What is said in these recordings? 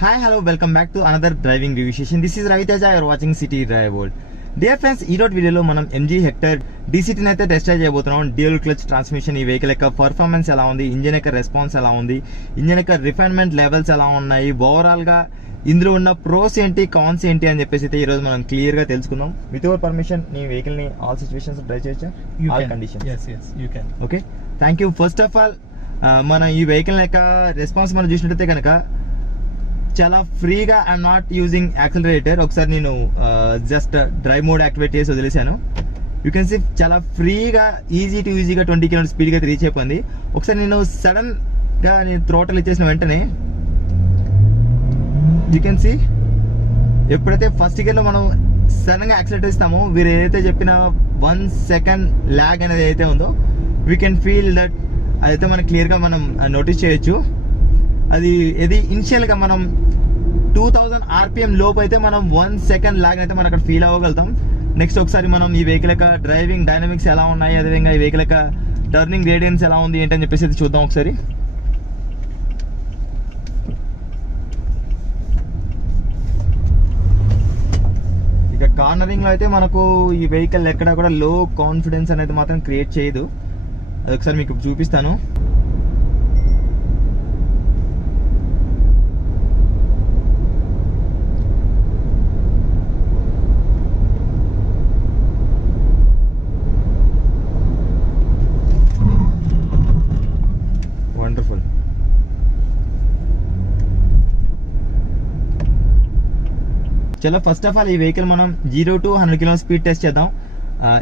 Hi, hello, welcome back to another driving review session. This is Raviteja, you are watching City Drive World. Dear friends, ఈ రోజు వీడియోలో మనం MG Hector DCT అయితే test drive చేయబోతున్నాం. Dual clutch transmission, ఈ vehicle యొక్క performance ఎలా ఉంది, ఇంజిన్ యొక్క రెస్పాన్స్ ఎలా ఉంది, ఇంజిన్ యొక్క రిఫైన్మెంట్ లెవెల్స్ ఎలా ఉన్నాయి, ఓవరాల్ గా ఇందులో ఉన్న ప్రోస్ ఏంటి, కాన్స్ ఏంటి అని చెప్పేసి అయితే ఈ రోజు మనం క్లియర్ గా తెలుసుకుందాం. విత్ యువర్ పర్మిషన్ నీ వెహికల్ ని ఆల్ సిచ్యువేషన్స్ డ్రైవ్ చేయొచ్చా? All conditions? yes you can. Okay, thank you. First of all మన ఈ వెహికల్ యొక్క రెస్పాన్స్ మనం చూసినట్టయితే కనుక చాలా ఫ్రీగా ఐఎమ్ నాట్ యూజింగ్ యాక్సిలరేటర్. ఒకసారి నేను జస్ట్ డ్రైవ్ మోడ్ యాక్టివేట్ చేసి వదిలేశాను. యూ కెన్ సీ చాలా ఫ్రీగా ఈజీగా 20 km స్పీడ్గా అయితే రీచ్ అయిపోయింది. ఒకసారి నేను సడన్గా నేను థ్రోటల్ ఇచ్చేసిన వెంటనే యూ కెన్ సీ ఎప్పుడైతే ఫస్ట్ గేర్లో మనం సడన్గా యాక్సిలరేటర్ ఇస్తామో వీరు ఏదైతే చెప్పిన 1 second ల్యాగ్ అనేది అయితే ఉందో వీ కెన్ ఫీల్ దట్ అదైతే మనం క్లియర్గా మనం నోటీస్ చేయొచ్చు. అది ఇనిషియల్గా మనం 2000 RPM లోపు అయితే మనం 1 second లాగ్ అయితే మనం అక్కడ ఫీల్ అవ్వగలుగుతాం. నెక్స్ట్ ఒకసారి మనం ఈ వెహికల్ యొక్క డ్రైవింగ్ డైనమిక్స్ ఎలా ఉన్నాయి, అదేవిధంగా ఈ వెహికల్ యొక్క టర్నింగ్ రేడియన్స్ ఎలా ఉంది ఏంటని చెప్పేసి అయితే చూద్దాం ఒకసారి. ఇక కార్నరింగ్లో అయితే మనకు ఈ వెహికల్ ఎక్కడ కూడా లో కాన్ఫిడెన్స్ అనేది మాత్రం క్రియేట్ చేయదు. ఒకసారి మీకు చూపిస్తాను. వండర్ఫుల్. చలో ఫస్ట్ ఆఫ్ ఆల్ ఈ వెహికల్ మనం 0 to 100 km స్పీడ్ టెస్ట్ చేద్దాం.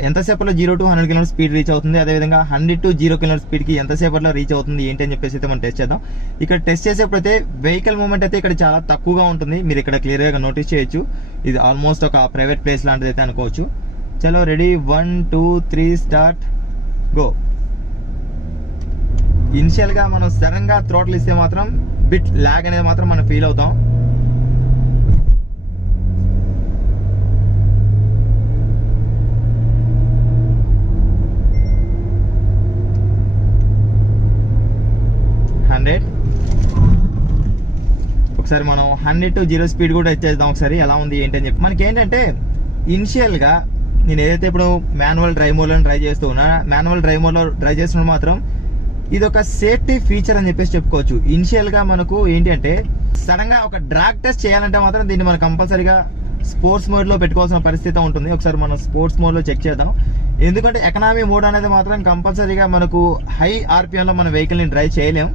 ఎంతసేపట్లో 0 to 100 km స్పీడ్ రీచ్ అవుతుంది, అదేవిధంగా 100 to 0 km స్పీడ్కి ఎంతసేపట్లో రీచ్ అవుతుంది ఏంటి అని చెప్పేసి అయితే మనం టెస్ట్ చేద్దాం. ఇక్కడ టెస్ట్ చేసేప్పుడైతే వెహికల్ మూవ్మెంట్ అయితే ఇక్కడ చాలా తక్కువగా ఉంటుంది. మీరు ఇక్కడ క్లియర్గా నోటీస్ చేయొచ్చు. ఇది ఆల్మోస్ట్ ఒక ప్రైవేట్ ప్లేస్ లాంటిది అయితే అనుకోవచ్చు. చలో రెడీ, 1 2 3 స్టార్ట్, గో. ఇనిషియల్గా మనం సడన్గా థ్రోటల్ ఇస్తే మాత్రం బిట్ ల్యాగ్ అనేది మాత్రం మనం ఫీల్ అవుతాం. ఒకసారి మనం 100 to 0 స్పీడ్ కూడా ఇచ్చేద్దాం ఒకసారి ఎలా ఉంది ఏంటి అని చెప్పి. మనకి ఏంటంటే ఇనిషియల్గా నేను ఏదైతే ఇప్పుడు మాన్యువల్ డ్రైవ్ మోడ్లో డ్రైవ్ చేస్తూ ఉన్నా, మాన్యువల్ డ్రైవ్ మోడ్లో డ్రైవ్ చేస్తున్నప్పుడు మాత్రం ఇది ఒక సేఫ్టీ ఫీచర్ అని చెప్పేసి చెప్పుకోవచ్చు. ఇనిషియల్గా మనకు ఏంటి అంటే సడన్గా ఒక డ్రాగ్ టెస్ట్ చేయాలంటే మాత్రం దీన్ని మనం కంపల్సరీగా స్పోర్ట్స్ మోడ్లో పెట్టుకోవాల్సిన పరిస్థితి ఉంటుంది. ఒకసారి మనం స్పోర్ట్స్ మోడ్లో చెక్ చేద్దాం. ఎందుకంటే ఎకనామీ మోడ్ అనేది మాత్రం కంపల్సరీగా మనకు హై ఆర్పిఎంలో మన వెహికల్ని డ్రైవ్ చేయలేం.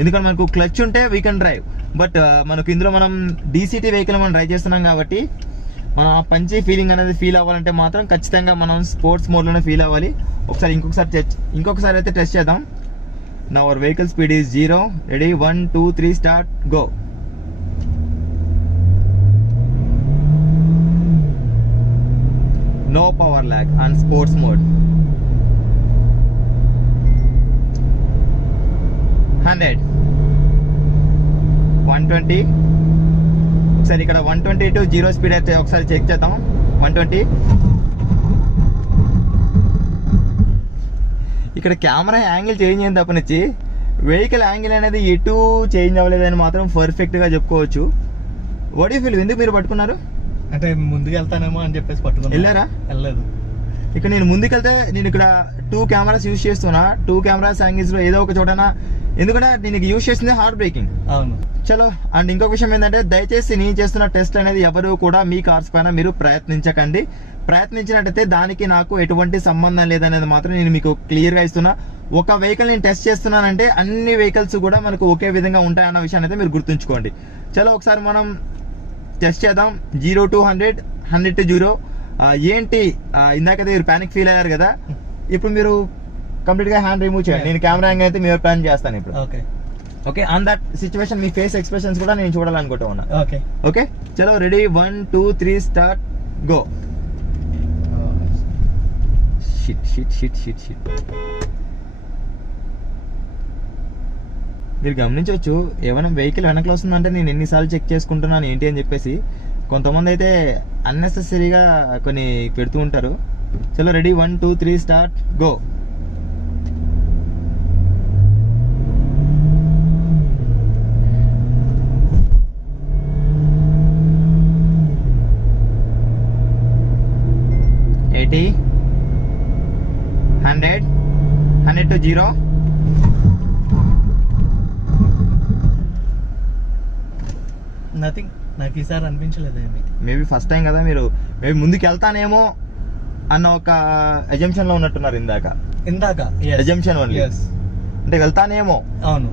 ఎందుకంటే మనకు క్లచ్ ఉంటే వీ కెన్ డ్రైవ్, బట్ మనకు ఇందులో మనం డీసీటీ వెహికల్ మనం డ్రైవ్ చేస్తున్నాం కాబట్టి మన పంచీ ఫీలింగ్ అనేది ఫీల్ అవ్వాలంటే మాత్రం ఖచ్చితంగా మనం స్పోర్ట్స్ మోడ్లోనే ఫీల్ అవ్వాలి. ఒకసారి ఇంకొకసారి అయితే టెస్ట్ చేద్దాం. Now our vehicle speed is 0. Ready, 1 2 3 start, go. No power lag on sports mode. 100 120. ఒకసారి ఇక్కడ 120 to 0 స్పీడ్ అయితే ఒకసారి చెక్ చేద్దాం. 120. ఇక్కడ కెమెరా యాంగిల్ చేంజ్ అయింది తప్పనిచ్చి వెహికల్ యాంగిల్ అనేది ఎటు చేంజ్ అవ్వలేదని మాత్రం పర్ఫెక్ట్గా చెప్పుకోవచ్చు. What you feel? ఎందుకు మీరు పట్టుకున్నారు? అంటే ముందుకు వెళ్తానేమో అని చెప్పేసి పట్టుకున్నాను. వెళ్ళారా? వెళ్ళలేదు. ఇక్కడ నేను ముందుకెళ్తే నేను ఇక్కడ 2 కెమెరాస్ యూజ్ చేస్తున్నా. 2 కెమెరాస్ యాంగిల్స్లో ఏదో ఒక చోటనా, ఎందుకంటే నేను యూజ్ చేసింది హార్డ్ బ్రేకింగ్. అవును. చలో, అండ్ ఇంకొక విషయం ఏంటంటే దయచేసి నేను చేస్తున్న టెస్ట్ అనేది ఎవరు కూడా మీ కార్స్ పైన మీరు ప్రయత్నించకండి. ప్రయత్నించినట్టయితే దానికి నాకు ఎటువంటి సంబంధం లేదనేది మాత్రం నేను మీకు క్లియర్గా ఇస్తున్నా. ఒక వెహికల్ నేను టెస్ట్ చేస్తున్నానంటే అన్ని వెహికల్స్ కూడా మనకు ఒకే విధంగా ఉంటాయన్న విషయాన్ని అయితే మీరు గుర్తుంచుకోండి. చలో ఒకసారి మనం టెస్ట్ చేద్దాం. 0 to 100, 100 to 0. ఏంటి ఇందాకైతే మీరు ప్యానిక్ ఫీల్ అయ్యారు కదా, ఇప్పుడు మీరు కంప్లీట్గా హ్యాండ్ రిమూవ్ చేయండి. నేను కెమెరా యాంగిల్ అయితే మీరు ప్లాన్ చేస్తాను ఇప్పుడు. Okay, on that situation me face expressions కూడా నేను చూడాలనుకుంటా ఉన్నా. ఓకే చలో రెడీ, 1 2 3 స్టార్ట్, గో. షిట్ మీరు గమనించవచ్చు, ఏమైనా వెహికల్ వెనకలు వస్తుందంటే నేను ఎన్నిసార్లు చెక్ చేసుకుంటున్నాను ఏంటి అని చెప్పేసి. కొంతమంది అయితే అన్నెసెసరీగా కొన్ని పెడుతూ ఉంటారు. చలో ready, 1 2 3 start, go. 100 to 0. Nothing. నాకు ఈసారి అనిపించలేదు ఏమి. మేబీ ఫస్ట్ టైం కదా, మీరు మేబీ ముందుకు వెళ్తానేమో అన్న ఒక ఎజంప్షన్ లో ఉన్నట్టున్నారు ఇందాక. ఎజంప్షన్ ఓన్లీ, అంటే వెళ్తానేమో. అవును,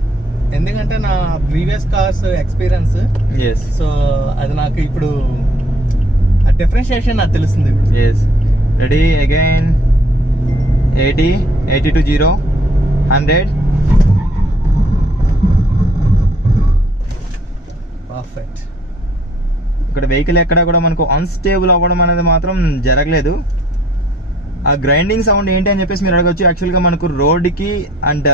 ఎందుకంటే నా ప్రీవియస్ కార్స్ ఎక్స్పీరియన్స్. సో అది నాకు ఇప్పుడు ఆ డిఫరెన్షియేషన్ నాకు తెలుస్తుంది ఇప్పుడు. Ready again. 80 to 0, 100. పర్ఫెక్ట్. ఇక్కడ వెహికల్ ఎక్కడ కూడా మనకు అన్స్టేబుల్ అవ్వడం అనేది మాత్రం జరగలేదు. ఆ గ్రైండింగ్ సౌండ్ ఏంటి అని చెప్పేసి మీరు అడగచ్చు. యాక్చువల్గా మనకు రోడ్కి అండ్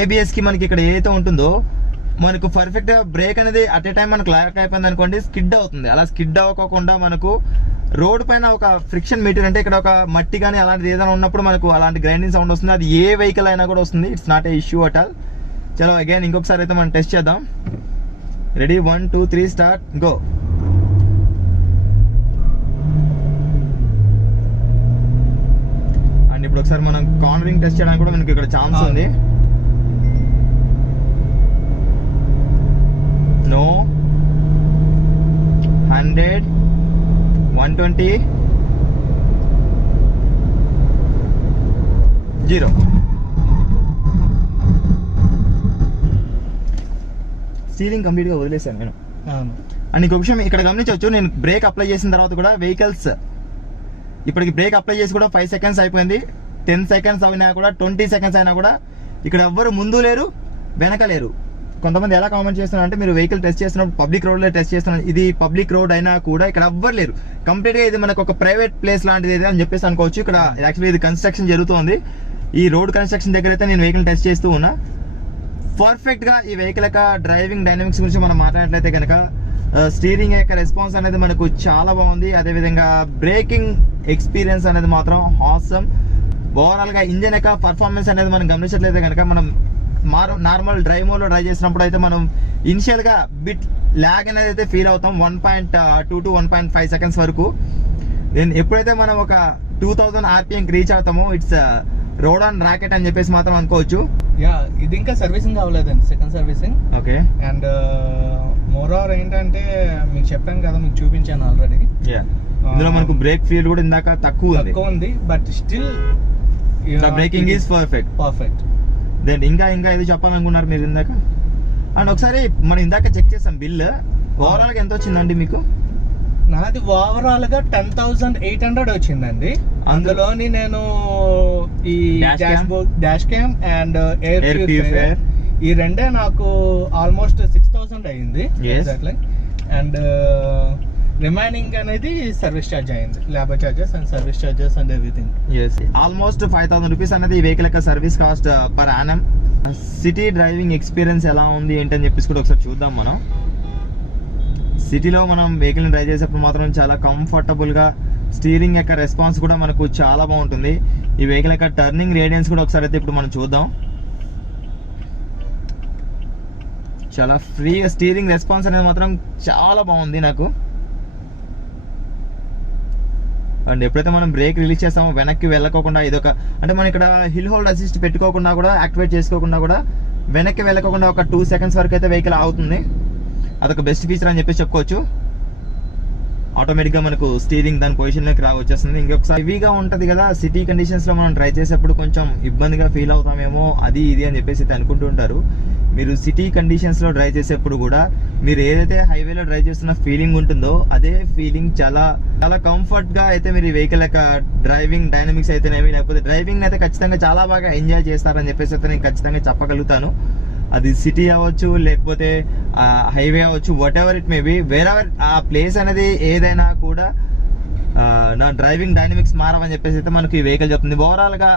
ఏబిఎస్కి మనకి ఇక్కడ ఏదైతే ఉంటుందో మనకు పర్ఫెక్ట్గా బ్రేక్ అనేది అట్ ఏ టైం మనకు లాక్ అయిపోయింది అనుకోండి, స్కిడ్ అవుతుంది. అలా స్కిడ్ అవ్వకుండా మనకు రోడ్ పైన ఒక ఫ్రిక్షన్ మీటర్, అంటే ఇక్కడ ఒక మట్టి కానీ అలాంటిది ఏదైనా ఉన్నప్పుడు మనకు అలాంటి గ్రైండింగ్ సౌండ్ వస్తుంది. అది ఏ వెహికల్ అయినా కూడా వస్తుంది. It's not a issue at all. చలో అగైన్ ఇంకొకసారి అయితే మనం టెస్ట్ చేద్దాం. Ready 1 2 3 start go. అండ్ ఇప్పుడు ఒకసారి మనం కార్నరింగ్ టెస్ట్ చేయడానికి కూడా మనకి ఇక్కడ ఛాన్స్ ఉంది. నో 100 120 0. స్టీరింగ్ కంప్లీట్ గా వదిలేసాను నేను. అండ్ ఇంకొక విషయం ఇక్కడ గమనించవచ్చు, నేను బ్రేక్ అప్లై చేసిన తర్వాత కూడా వెహికల్స్ ఇప్పటికి బ్రేక్ అప్లై చేసి కూడా 5 seconds అయిపోయింది. 10 seconds అయినా కూడా 20 seconds అయినా కూడా ఇక్కడ ఎవ్వరు ముందు లేరు వెనక లేరు. కొంతమంది ఎలా కామెంట్ చేస్తున్నారు అంటే, మీరు వెహికల్ టెస్ట్ చేస్తున్నప్పుడు పబ్లిక్ రోడ్లో టెస్ట్ చేస్తున్నారు, ఇది పబ్లిక్ రోడ్ అయినా కూడా ఇక్కడ ఎవ్వరు లేరు. కంప్లీట్గా ఇది మనకు ఒక ప్రైవేట్ ప్లేస్ లాంటిది అని చెప్పేసి అనుకోవచ్చు. ఇక్కడ యాక్చువల్లీ ఇది కన్స్ట్రక్షన్ జరుగుతుంది. ఈ రోడ్ కన్స్ట్రక్షన్ దగ్గర అయితే నేను వెహికల్ టెస్ట్ చేస్తూ ఉన్నా. పర్ఫెక్ట్గా ఈ వెహికల్ యొక్క డ్రైవింగ్ డైనమిక్స్ గురించి మనం మాట్లాడినట్లయితే కనుక స్టీరింగ్ యొక్క రెస్పాన్స్ అనేది మనకు చాలా బాగుంది. అదేవిధంగా బ్రేకింగ్ ఎక్స్పీరియన్స్ అనేది మాత్రం ఆసమ్. ఓవరాల్గా ఇంజన్ యొక్క పర్ఫార్మెన్స్ అనేది మనం గమనించట్లయితే కనుక, మనం నార్మల్ డ్రైవ్ మోడ్లో డ్రైవ్ చేసినప్పుడు అయితే మనం ఇనిషియల్గా బిట్ ల్యాగ్ అనేది అయితే ఫీల్ అవుతాం 1.2 to 1.5 seconds వరకు. దెన్ ఎప్పుడైతే మనం ఒక 2000 RPM రీచ్ అవుతామో ఇట్స్ రోడ్ ఆన్ రాకెట్ అని చెప్పేసి మాత్రం అనుకోవచ్చు. ఇది ఇంకా సర్వీసింగ్ అవ్వలేదండి, second servicing. Okay. And moreover ఏంటంటే మీకు చెప్పాను కదా, మీకు చూపించాను ఆల్రెడీ. ఇందులో మనకు బ్రేక్ ఫీల్డ్ కూడా ఇందాక తక్కువ ఉంది, but still braking is perfect. Then ఇంకా ఏదో చెప్పాలనుకున్నారు మీరు ఇందాక. అండ్ ఒకసారి మనం ఇందాక చెక్ చేసాం బిల్, ఓవరాల్ గా ఎంత వచ్చిందండి మీకు? నాది ఓవరాల్ గా 10,800 వచ్చిందండి. అందులోని నేను ఈ dash cam and air purifier ఈ రెండే నాకు ఆల్మోస్ట్ 6,000 అయింది. అండ్ రిమైనింగ్ అనేది సర్వీస్ చార్జ్ అయింది, labour charges and service charges and everything. Almost 5,000 rupees అనేది ఈ వెహికల్ యొక్క service cost per annum. City driving experience ఎలా ఉంది ఏంటని చెప్పేసి కూడా ఒకసారి చూద్దాం. మనం సిటీలో మనం వెహికల్ని డ్రైవ్ చేసేప్పుడు మాత్రం చాలా కంఫర్టబుల్గా, స్టీరింగ్ యొక్క రెస్పాన్స్ కూడా మనకు చాలా బాగుంటుంది. ఈ వెహికల్ యొక్క టర్నింగ్ రేడియన్స్ కూడా ఒకసారి అయితే ఇప్పుడు మనం చూద్దాం. చాలా ఫ్రీగా స్టీరింగ్ రెస్పాన్స్ అనేది మాత్రం చాలా బాగుంది నాకు. అండ్ ఎప్పుడైతే మనం బ్రేక్ రిలీజ్ చేస్తామో వెనక్కి వెళ్ళకోకుండా, ఇదొక అంటే మనం ఇక్కడ హిల్ హోల్డ్ అసిస్ట్ పెట్టుకోకుండా కూడా, యాక్టివేట్ చేసుకోకుండా కూడా వెనక్కి వెళ్ళకోకుండా ఒక 2 seconds వరకు అయితే వెహికల్ ఆగుతుంది. అదొక బెస్ట్ ఫీచర్ అని చెప్పేసి చెప్పుకోవచ్చు. ఆటోమేటిక్గా మనకు స్టీరింగ్ దాని పొజిషన్లోకి వచ్చేస్తుంది. ఇంకొకసారి హెవీగా ఉంటుంది కదా, సిటీ కండిషన్స్లో మనం డ్రైవ్ చేసేప్పుడు కొంచెం ఇబ్బందిగా ఫీల్ అవుతామేమో అది ఇది అని చెప్పేసి అయితే అనుకుంటుంటారు. మీరు సిటీ కండిషన్స్లో డ్రైవ్ చేసేప్పుడు కూడా మీరు ఏదైతే హైవేలో డ్రైవ్ చేస్తున్న ఫీలింగ్ ఉంటుందో అదే ఫీలింగ్ చాలా చాలా కంఫర్ట్గా అయితే మీరు ఈ వెహికల్ యొక్క డ్రైవింగ్ డైనమిక్స్ అయితేనేమి, లేకపోతే డ్రైవింగ్ అయితే ఖచ్చితంగా చాలా బాగా ఎంజాయ్ చేస్తారని చెప్పేసి అయితే నేను ఖచ్చితంగా చెప్పగలుగుతాను. అది సిటీ అవ్వచ్చు, లేకపోతే హైవే అవ్వచ్చు, what ever it may be, wherever ఆ ప్లేస్ అనేది ఏదైనా కూడా నా డ్రైవింగ్ డైనమిక్స్ మారవని చెప్పేసి అయితే మనకు ఈ వెహికల్ చెప్తుంది. ఓవరాల్గా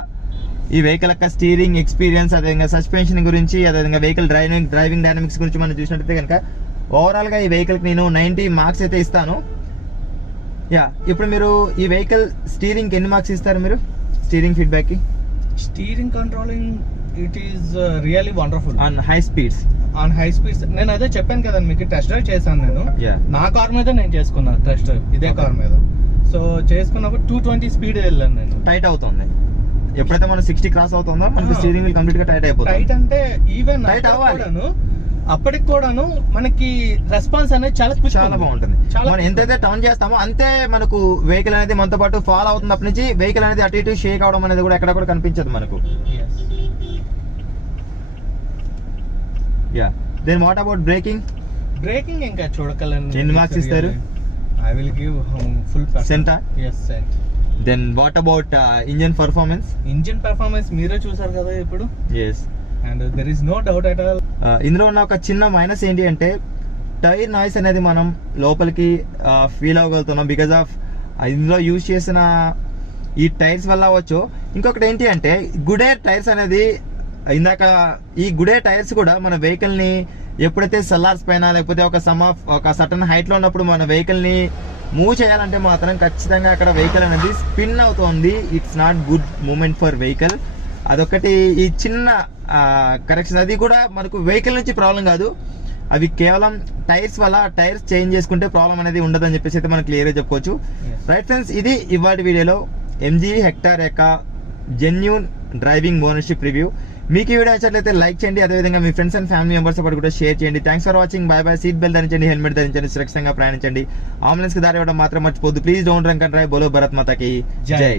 ఈ వెహికల్ యొక్క స్టీరింగ్ ఎక్స్పీరియన్స్, అదేవిధంగా సస్పెన్షన్ గురించి, అదేవిధంగా వెహికల్ డ్రైవింగ్ డైనమిక్స్ గురించి మనం చూసినట్టయితే కనుక ఓవరాల్గా ఈ వెహికల్కి నేను 90 మార్క్స్ అయితే ఇస్తాను. ఇప్పుడు మీరు ఈ వెహికల్ స్టీరింగ్కి ఎన్ని మార్క్స్ ఇస్తారు మీరు? స్టీరింగ్ ఫీడ్బ్యాక్కి, steering controlling it is really wonderful. On high speeds నేను అదే చెప్పాను కదండి మీకు, టెస్ట్ డ్రైవ్ చేశాను నేను. నా కార్ మీద నేను చేసుకున్నాను టెస్ట్ డ్రైవ్, ఇదే కార్ మీద. సో చేసుకున్నప్పుడు 220 స్పీడ్ వెళ్ళాను నేను. టైట్ అవుతుంది. ఎప్పుడైతే మనం 60 క్రాస్ అవుతుందో మనకి స్టీరింగ్ వీల్ కంప్లీట్ గా టైట్ అయిపోతుంది. టైట్ అంటే ఈవెన్ టైట్ అవ్వాలి, అప్పటికి కూడాను మనకి రెస్పాన్స్ అనేది చాలా బాగుంటుంది. మనం ఎంతైతే టర్న్ చేస్తామో అంతే మనకు వెహికల్ అనేది మనతో పాటు ఫాలో అవుతుంది. అప్పటి నుంచి వెహికల్ అనేది అటు ఇటు షేక్ అవడం అనేది కూడా ఎక్కడ కూడా కనిపించదు మనకు. Yeah, then what about braking ఇంకా చూడగలను. ఎన్ని మార్క్స్ ఇస్తారు? I will give full percent. Cent? Yes, cent. Then what about engine performance? Engine performance మీరే చూసారు కదా ఇప్పుడు. Yes. And there is no doubt at all. ఇందులో ఉన్న ఒక చిన్న మైనస్ ఏంటి అంటే టైర్ నాయిస్ అనేది మనం లోపలికి ఫీల్ అవ్వగలుగుతున్నాం బికాజ్ ఆఫ్ ఇందులో యూజ్ చేసిన ఈ టైర్స్ వల్ల అవ్వచ్చు. ఇంకొకటి ఏంటి అంటే గుడేర్ టైర్స్ అనేది, ఇందాక ఈ గుడేర్ టైర్స్ కూడా మన వెహికల్ ని ఎప్పుడైతే సెల్లార్స్ పైన లేకపోతే ఒక సటన్ హైట్ లో ఉన్నప్పుడు మన వెహికల్ ని మూవ్ చేయాలంటే మాత్రం ఖచ్చితంగా అక్కడ వెహికల్ అనేది స్పిన్ అవుతుంది. It's not good moment for vehicle. అదొకటి ఈ చిన్న కరెక్షన్. అది కూడా మనకు వెహికల్ నుంచి ప్రాబ్లం కాదు, అవి కేవలం టైర్స్ వల్ల. టైర్స్ చేంజ్ చేసుకుంటే ప్రాబ్లం అనేది ఉండదని చెప్పేసి అయితే మనం క్లియర్గా చెప్పుకోవచ్చు. రైట్ ఫ్రెండ్స్, ఇది ఇవాటి వీడియోలో MG హెక్టార్ యొక్క జెన్యూన్ డ్రైవింగ్ ఓనర్షిప్ రివ్యూ. మీకు ఈ వీడియో నచ్చినట్లయితే లైక్ చేయండి, అదేవిధంగా మీ ఫ్రెండ్స్ అండ్ ఫ్యామిలీ మెంబర్స్ కూడా షేర్ చేయండి. Thanks for watching. Bye bye. Seat belt ధరించండి, హెల్మెట్ ధరించండి, సురక్షితంగా ప్రయాణించండి. అంబులెన్స్ కి దారి ఇవ్వడం మాత్రం మర్చిపోద్దు. Please don't drink and drive. బోలో భారత్ మాతాకి జై.